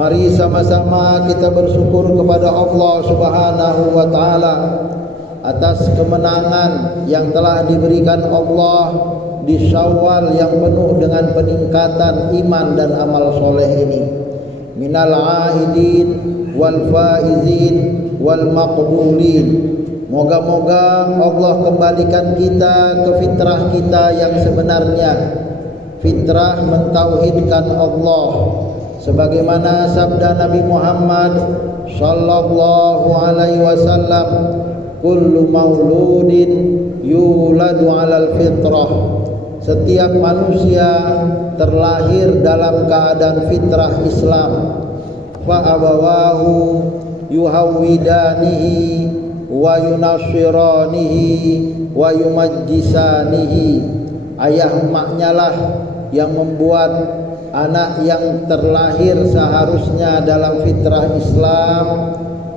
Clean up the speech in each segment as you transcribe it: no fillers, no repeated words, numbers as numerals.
Mari sama-sama kita bersyukur kepada Allah Subhanahu wa taala atas kemenangan yang telah diberikan Allah di Syawal yang penuh dengan peningkatan iman dan amal soleh ini. Minal aidin wal faizin wal maqbulin. Moga-moga Allah kembalikan kita ke fitrah kita yang sebenarnya, fitrah mentauhidkan Allah, sebagaimana sabda Nabi Muhammad sallallahu alaihi wasallam, kullu mauludin yuladu alal fitrah. Setiap manusia terlahir dalam keadaan fitrah Islam. Fa abawahu yuhawwidanihi wa yunashiranihi wa yumajjisanihi. Ayah emaknya lah yang membuat anak yang terlahir seharusnya dalam fitrah Islam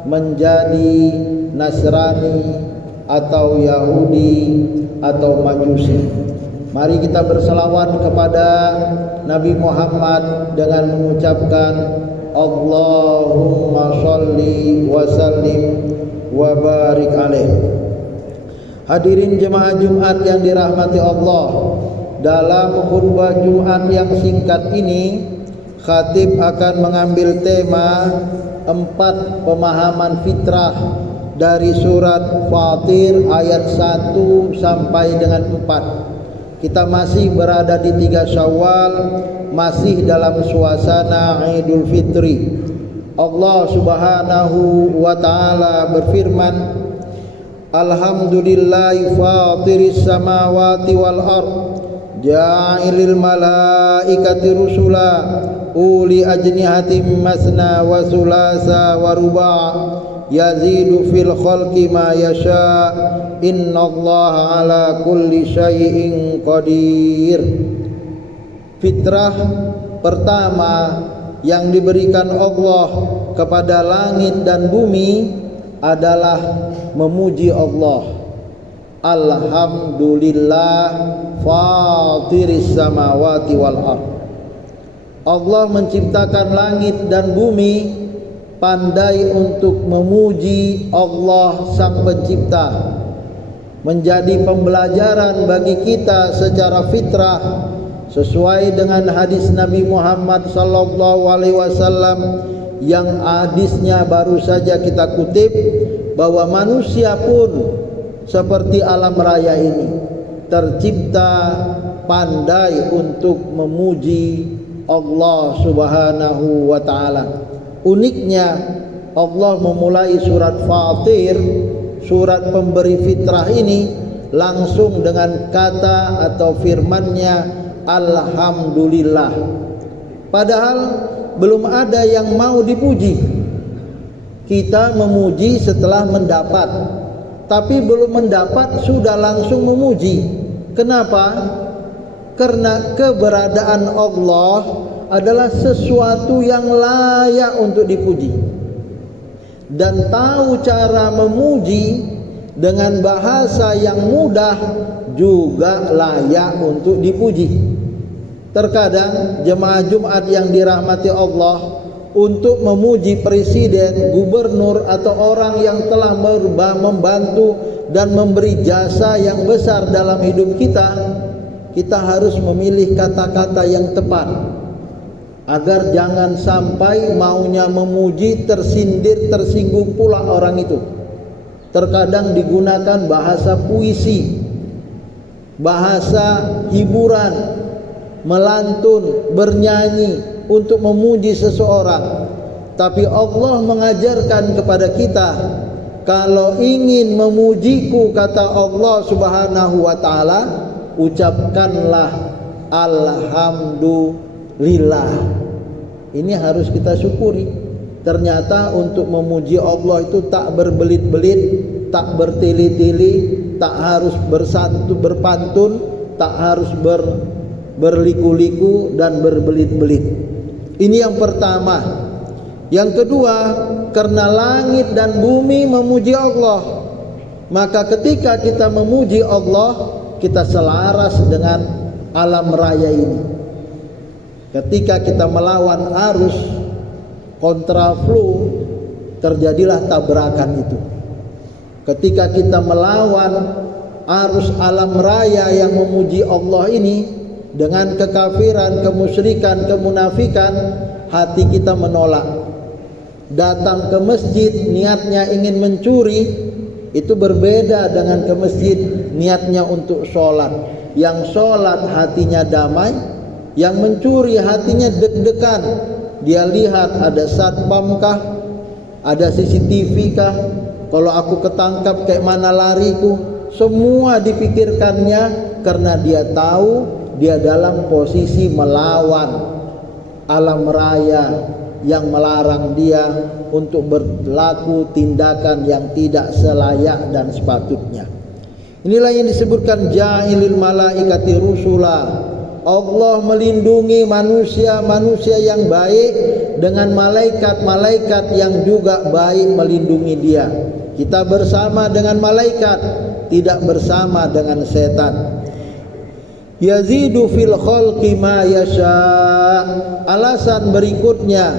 menjadi Nasrani atau Yahudi atau Majusi. Mari kita berselawat kepada Nabi Muhammad dengan mengucapkan Allahumma sholli wa sallim wa barik alaih. Hadirin jemaah Jumat yang dirahmati Allah, dalam khutbah Jumat yang singkat ini khatib akan mengambil tema 4 pemahaman fitrah dari surat Fatir ayat 1 sampai dengan 4. Kita masih berada di 3 Syawal, masih dalam suasana Idul Fitri. Allah Subhanahu wa taala berfirman, Alhamdulillahi fatiris samawati wal ard, ja'ilil malaikati rusula uli ajnihatim masna wa sulasa wa ruba' yazidu fil khalqi ma yasha innallaha ala kulli syai'in qadir. Fitrah pertama yang diberikan Allah kepada langit dan bumi adalah memuji Allah. Alhamdulillah fatiris samawati wal ard. Allah menciptakan langit dan bumi, pandai untuk memuji Allah sang pencipta. Menjadi pembelajaran bagi kita secara fitrah sesuai dengan hadis Nabi Muhammad sallallahu alaihi wasallam yang hadisnya baru saja kita kutip, bahwa manusia pun seperti alam raya ini tercipta pandai untuk memuji Allah Subhanahu wa taala. Uniknya Allah memulai surat Fatir, surat pemberi fitrah ini, langsung dengan kata atau firman-Nya Alhamdulillah. Padahal belum ada yang mau dipuji. Kita memuji setelah mendapat, tapi belum mendapat sudah langsung memuji. Kenapa? Karena keberadaan Allah adalah sesuatu yang layak untuk dipuji. Dan tahu cara memuji dengan bahasa yang mudah juga layak untuk dipuji. Terkadang jemaah Jumat yang dirahmati Allah, untuk memuji presiden, gubernur atau orang yang telah membantu dan memberi jasa yang besar dalam hidup kita, kita harus memilih kata-kata yang tepat agar jangan sampai maunya memuji tersindir, tersinggung pula orang itu. Terkadang digunakan bahasa puisi, bahasa hiburan, melantun, bernyanyi untuk memuji seseorang. Tapi Allah mengajarkan kepada kita, kalau ingin memujiku, kata Allah Subhanahu wa taala, ucapkanlah alhamdulillah. Ini harus kita syukuri. Ternyata untuk memuji Allah itu tak berbelit-belit, tak bertili-tili, tak harus berpantun, tak harus berliku-liku dan berbelit-belit. Ini yang pertama. Yang kedua, karena langit dan bumi memuji Allah, maka ketika kita memuji Allah, kita selaras dengan alam raya ini. Ketika kita melawan arus kontraflow, terjadilah tabrakan itu. Ketika kita melawan arus alam raya yang memuji Allah ini dengan kekafiran, kemusyrikan, kemunafikan, hati kita menolak. Datang ke masjid niatnya ingin mencuri, itu berbeda dengan ke masjid niatnya untuk sholat. Yang sholat hatinya damai, yang mencuri hatinya deg-degan. Dia lihat ada satpam kah, ada CCTV kah, kalau aku ketangkap kayak mana lariku. Semua dipikirkannya karena dia tahu dia dalam posisi melawan alam raya yang melarang dia untuk berlaku tindakan yang tidak selayak dan sepatutnya. Inilah yang disebutkan ja'ilil malaikati rusula. Allah melindungi manusia-manusia yang baik dengan malaikat-malaikat yang juga baik melindungi dia. Kita bersama dengan malaikat, tidak bersama dengan setan. Yazidu fil khalqi ma yasha. Alasan berikutnya,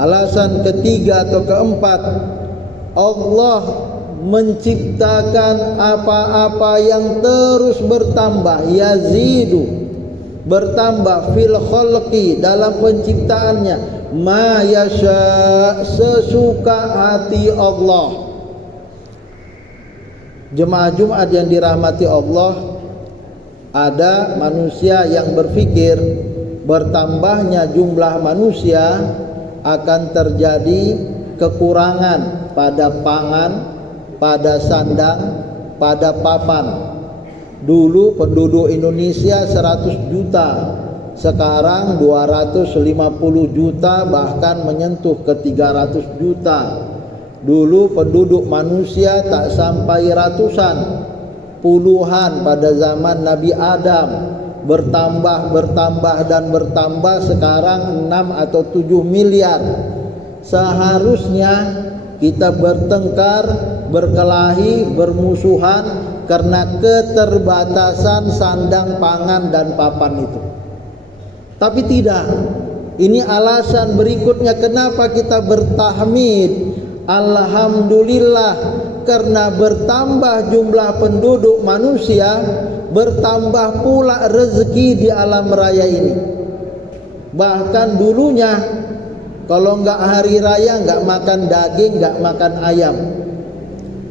alasan ketiga atau keempat, Allah menciptakan apa-apa yang terus bertambah. Yazidu, bertambah, fil khalqi, dalam penciptaannya, ma yasha, sesuka hati Allah. Jemaah Jumat yang dirahmati Allah, ada manusia yang berpikir bertambahnya jumlah manusia akan terjadi kekurangan pada pangan, pada sandang, pada papan. Dulu penduduk Indonesia 100 juta, sekarang 250 juta, bahkan menyentuh ke 300 juta. Dulu penduduk manusia tak sampai ratusan, puluhan pada zaman Nabi Adam. Bertambah dan bertambah, sekarang 6 atau 7 miliar. Seharusnya kita bertengkar, berkelahi, bermusuhan karena keterbatasan sandang, pangan dan papan itu. Tapi tidak. Ini alasan berikutnya kenapa kita bertahmid. Alhamdulillah, karena bertambah jumlah penduduk manusia, bertambah pula rezeki di alam raya ini. Bahkan dulunya kalau enggak hari raya enggak makan daging, enggak makan ayam.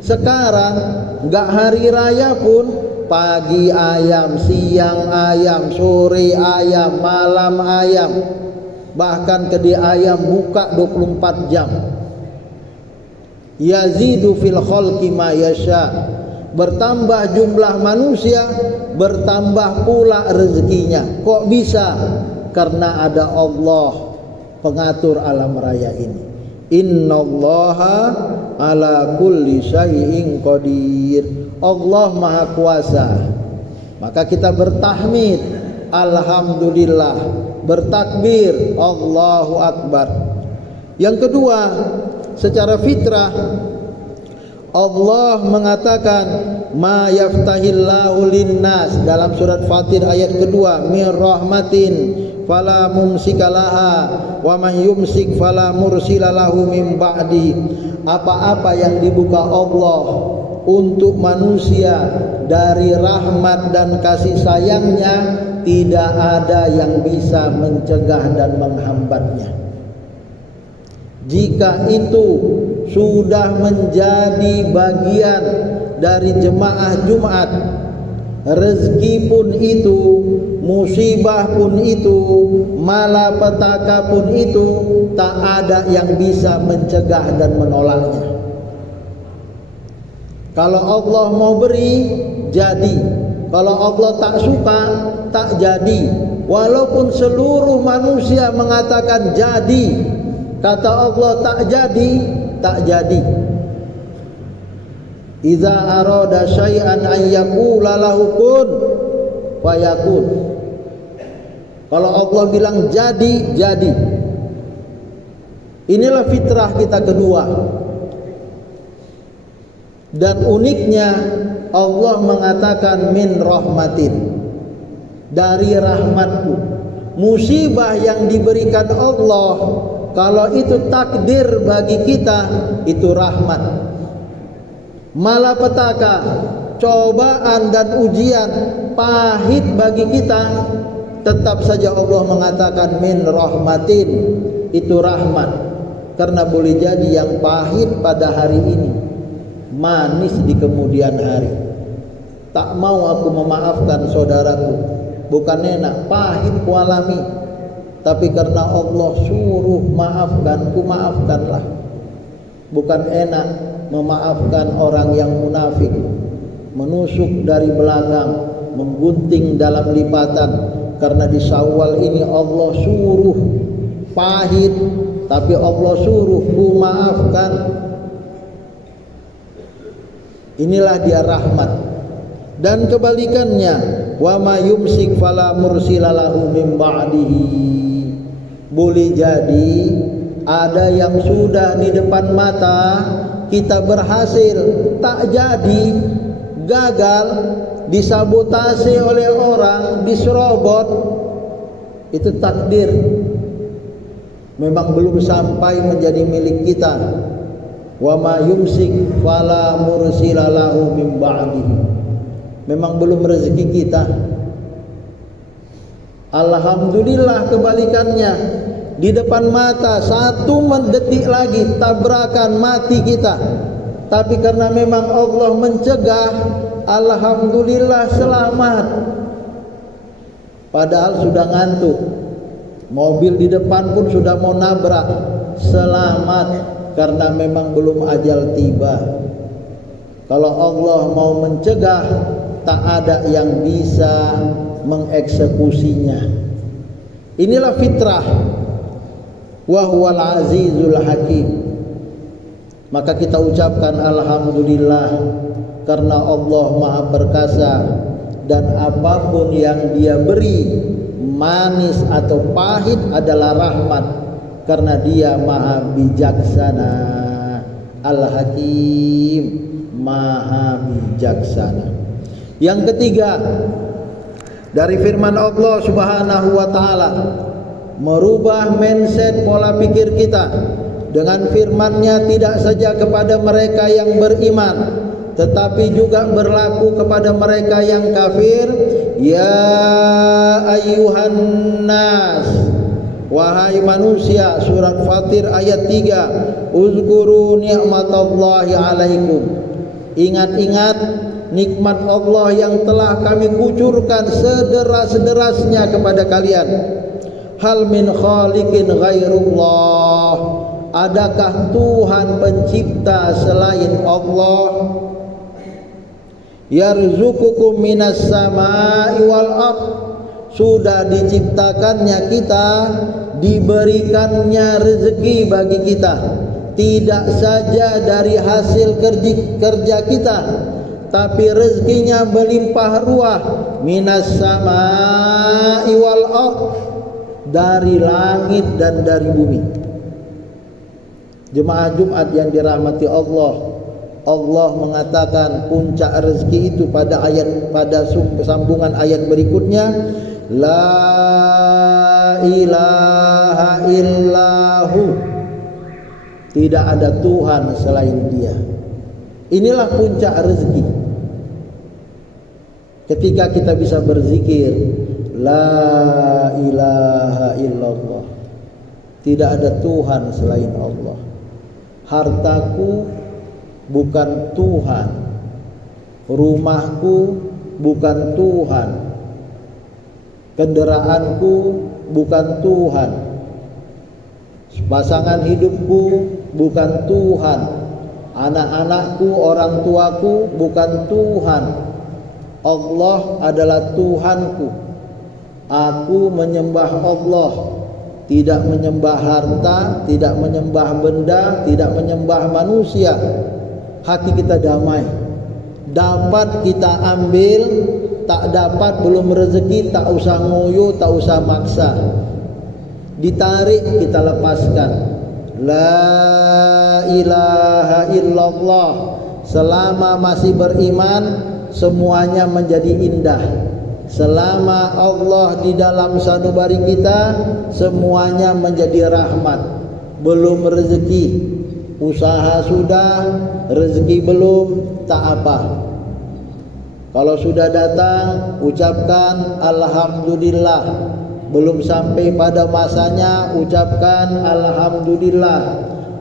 Sekarang enggak hari raya pun pagi ayam, siang ayam, sore ayam, malam ayam. Bahkan kedai ayam buka 24 jam. Yazidu fil khalqi ma yasha. Bertambah jumlah manusia, bertambah pula rezekinya. Kok bisa? Karena ada Allah pengatur alam raya ini. Innallaha ala kulli syai'in qadir. Allah Maha Kuasa. Maka kita bertahmid, alhamdulillah, bertakbir, Allahu Akbar. Yang kedua, secara fitrah Allah mengatakan ma yaftahillahu linnas dalam surat Fatir ayat kedua, mir rahmatin fala mumsikalaha wa man yumsik fala mursilalahu min ba'di. Apa-apa yang dibuka Allah untuk manusia dari rahmat dan kasih sayangnya, tidak ada yang bisa mencegah dan menghambatnya. Jika itu sudah menjadi bagian dari jemaah Jumat, rezeki pun itu, musibah pun itu, malapetaka pun itu, tak ada yang bisa mencegah dan menolaknya. Kalau Allah mau beri, jadi. Kalau Allah tak suka, tak jadi. Walaupun seluruh manusia mengatakan jadi, kata Allah tak jadi, tak jadi. Iza arada syai'an an yaqula lahu kun fayakun. Kalau Allah bilang jadi, jadi. Inilah fitrah kita kedua. Dan uniknya Allah mengatakan min rahmatin, dari rahmatku. Musibah yang diberikan Allah kalau itu takdir bagi kita, itu rahmat. Malapetaka, cobaan dan ujian pahit bagi kita, tetap saja Allah mengatakan min rahmatin, itu rahmat. Karena boleh jadi yang pahit pada hari ini manis di kemudian hari. Tak mau aku memaafkan saudaraku, bukan enak, pahit ku alami, tapi karena Allah suruh maafkan, ku maafkanlah. Bukan enak memaafkan orang yang munafik, menusuk dari belakang, menggunting dalam lipatan. Karena di Syawal ini Allah suruh pahit, tapi Allah suruh ku maafkan. Inilah dia rahmat. Dan kebalikannya, wa ma yumsik fala mursila lahu min ba'dihi. Boleh jadi ada yang sudah di depan mata kita berhasil, tak jadi, gagal, disabotase oleh orang, diserobot. Itu takdir. Memang belum sampai menjadi milik kita. Wa ma yumsik fala mursila lahu min ba'dihi. Memang belum rezeki kita. Alhamdulillah kebalikannya, di depan mata satu detik lagi tabrakan mati kita, tapi karena memang Allah mencegah, alhamdulillah selamat. Padahal sudah ngantuk, mobil di depan pun sudah mau nabrak, selamat karena memang belum ajal tiba. Kalau Allah mau mencegah, tak ada yang bisa mengeksekusinya. Inilah fitrah. Wa huwal azizul hakim. Maka kita ucapkan alhamdulillah karena Allah Maha Perkasa, dan apapun yang Dia beri, manis atau pahit, adalah rahmat karena Dia Maha Bijaksana. Al-Hakim, Maha Bijaksana. Yang ketiga, dari firman Allah Subhanahu wa taala, merubah mindset pola pikir kita dengan firman-Nya tidak saja kepada mereka yang beriman, tetapi juga berlaku kepada mereka yang kafir. Ya ayyuhan nas, wahai manusia, surat Fatir ayat 3, uzkuru ni'matallahi alaikum. Ingat-ingat nikmat Allah yang telah kami kucurkan sederas-derasnya kepada kalian. Hal min khaliqin ghairullah, adakah Tuhan pencipta selain Allah? Yarzuqukum minas samai wal ard, sudah diciptakannya kita, diberikannya rezeki bagi kita, tidak saja dari hasil kerja kita, tapi rezekinya melimpah ruah. Minas samai wal ard, dari langit dan dari bumi. Jemaah Jumat yang dirahmati Allah, Allah mengatakan puncak rezeki itu pada sambungan ayat berikutnya, la ilaha illahu, tidak ada Tuhan selain Dia. Inilah puncak rezeki. Ketika kita bisa berzikir la ilaha illallah, tidak ada Tuhan selain Allah. Hartaku bukan Tuhan, rumahku bukan Tuhan, kendaraanku bukan Tuhan, pasangan hidupku bukan Tuhan, anak-anakku, orang tuaku bukan Tuhan. Allah adalah Tuhanku. Aku menyembah Allah, tidak menyembah harta, tidak menyembah benda, tidak menyembah manusia. Hati kita damai. Dapat kita ambil, tak dapat belum rezeki, tak usah ngoyo, tak usah maksa. Ditarik kita lepaskan. La ilaha illallah, selama masih beriman semuanya menjadi indah. Selama Allah di dalam sanubari kita, semuanya menjadi rahmat. belum rezeki. Usaha sudah, rezeki belum, tak apa. Kalau sudah datang, ucapkan alhamdulillah. Belum sampai pada masanya, ucapkan alhamdulillah.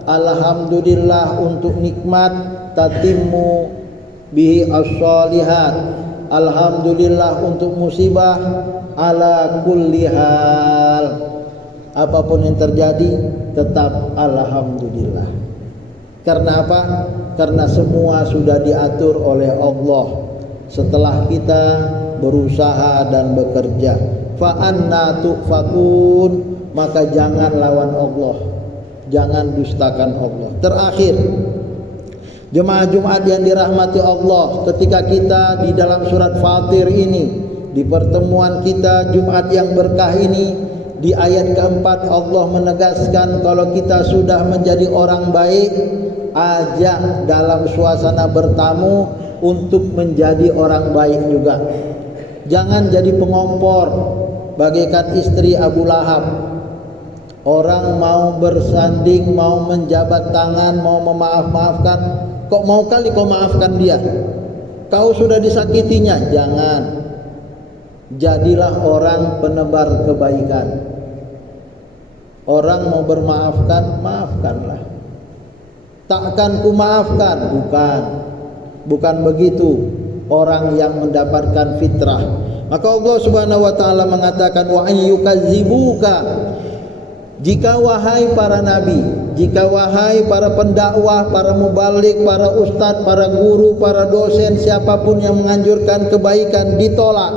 Alhamdulillah untuk nikmat, tatimmu bihi as-shalihat. Alhamdulillah untuk musibah, ala kulli hal. Apapun yang terjadi, tetap alhamdulillah. Karena apa? Karena semua sudah diatur oleh Allah setelah kita berusaha dan bekerja. Fa anna tufakun, maka jangan lawan Allah, jangan dustakan Allah. Terakhir, jemaah Jumat yang dirahmati Allah, ketika kita di dalam surat Fatir ini, di pertemuan kita Jumat yang berkah ini, di ayat keempat Allah menegaskan kalau kita sudah menjadi orang baik, ajak dalam suasana bertamu untuk menjadi orang baik juga. Jangan jadi pengompor bagaikan istri Abu Lahab. Orang mau bersanding, mau menjabat tangan, mau memaaf-maafkan, kok mau kali kau maafkan dia? Kau sudah disakitinya. Jangan. Jadilah orang penebar kebaikan. Orang mau bermaafkan, maafkanlah. Takkan ku maafkan, bukan begitu orang yang mendapatkan fitrah. Maka Allah Subhanahu wa taala mengatakan wa ayyukadzibuka, jika wahai para nabi, jika wahai para pendakwah, para mubalik, para ustadz, para guru, para dosen, siapapun yang menganjurkan kebaikan ditolak,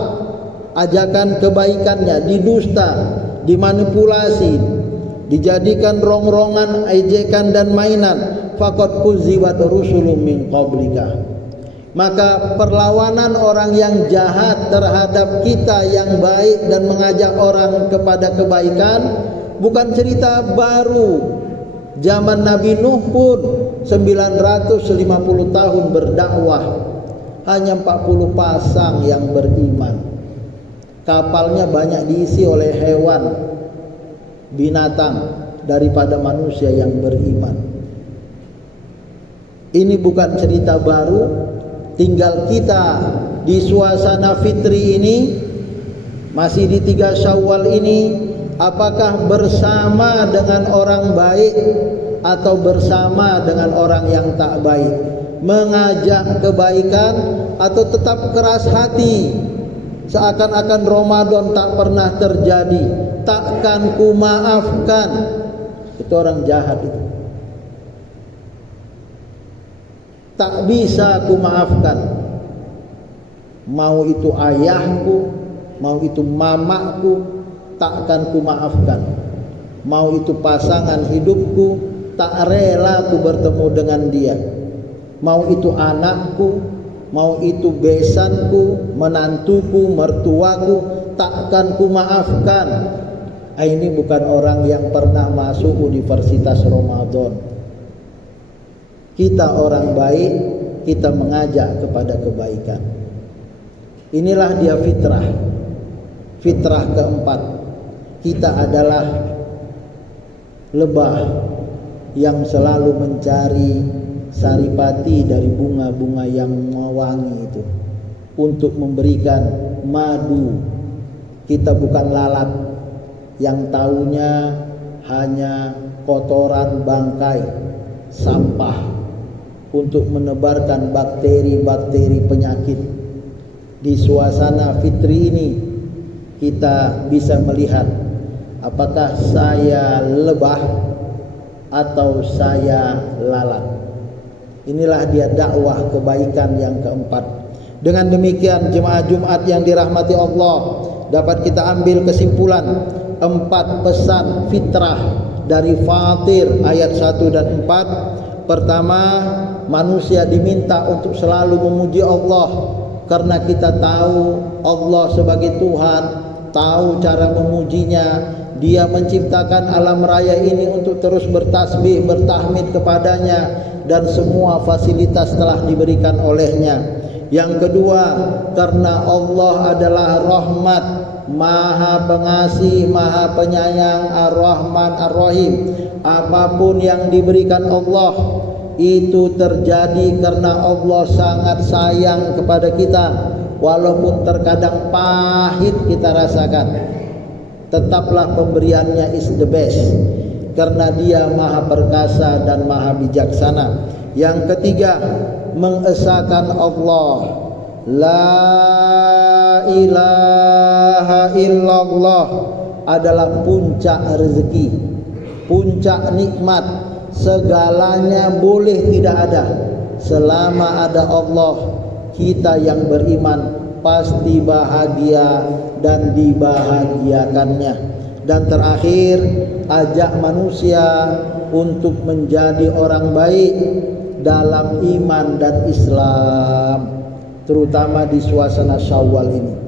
ajakan kebaikannya didusta, dimanipulasi, dijadikan rongrongan, ejekan dan mainan, faqad kuzibat rusulun min qablika, maka perlawanan orang yang jahat terhadap kita yang baik dan mengajak orang kepada kebaikan bukan cerita baru. Zaman Nabi Nuh pun 950 tahun berdakwah, hanya 40 pasang yang beriman. Kapalnya banyak diisi oleh hewan, binatang daripada manusia yang beriman. Ini bukan cerita baru. Tinggal kita di suasana fitri ini, masih di 3 Syawal ini, apakah bersama dengan orang baik atau bersama dengan orang yang tak baik, mengajak kebaikan atau tetap keras hati seakan-akan Ramadan tak pernah terjadi, takkan ku maafkan. Itu orang jahat itu. Tak bisa ku maafkan. Mau itu ayahku, mau itu mamaku, takkan ku maafkan. Mau itu pasangan hidupku, tak rela ku bertemu dengan dia. Mau itu anakku, mau itu besanku, menantuku, mertuaku, takkan ku maafkan. Ini bukan orang yang pernah masuk Universitas Ramadan. Kita orang baik, kita mengajak kepada kebaikan. Inilah dia fitrah. Fitrah keempat, kita adalah lebah yang selalu mencari saripati dari bunga-bunga yang mewangi itu untuk memberikan madu. Kita bukan lalat yang taunya hanya kotoran bangkai, sampah untuk menebarkan bakteri-bakteri penyakit. Di suasana fitri ini kita bisa melihat apakah saya lebah atau saya lalat. Inilah dia dakwah kebaikan yang keempat. Dengan demikian jemaah Jumat yang dirahmati Allah, dapat kita ambil kesimpulan 4 pesan fitrah dari Fatir ayat 1 dan 4. Pertama, manusia diminta untuk selalu memuji Allah, karena kita tahu Allah sebagai Tuhan, tahu cara memujinya. Dia menciptakan alam raya ini untuk terus bertasbih, bertahmid kepadanya, dan semua fasilitas telah diberikan olehnya. Yang kedua, karena Allah adalah rahmat, Maha Pengasih, Maha Penyayang, Ar-Rahman, Ar-Rahim. Apapun yang diberikan Allah itu terjadi karena Allah sangat sayang kepada kita. Walaupun terkadang pahit kita rasakan, tetaplah pemberiannya is the best, karena Dia Maha Perkasa dan Maha Bijaksana. Yang ketiga, mengesahkan Allah. La ilaha illallah adalah puncak rezeki, puncak nikmat. Segalanya boleh tidak ada, selama ada Allah, kita yang beriman pasti bahagia dan dibahagiakannya. Dan terakhir, ajak manusia untuk menjadi orang baik dalam iman dan Islam, terutama di suasana Syawal ini.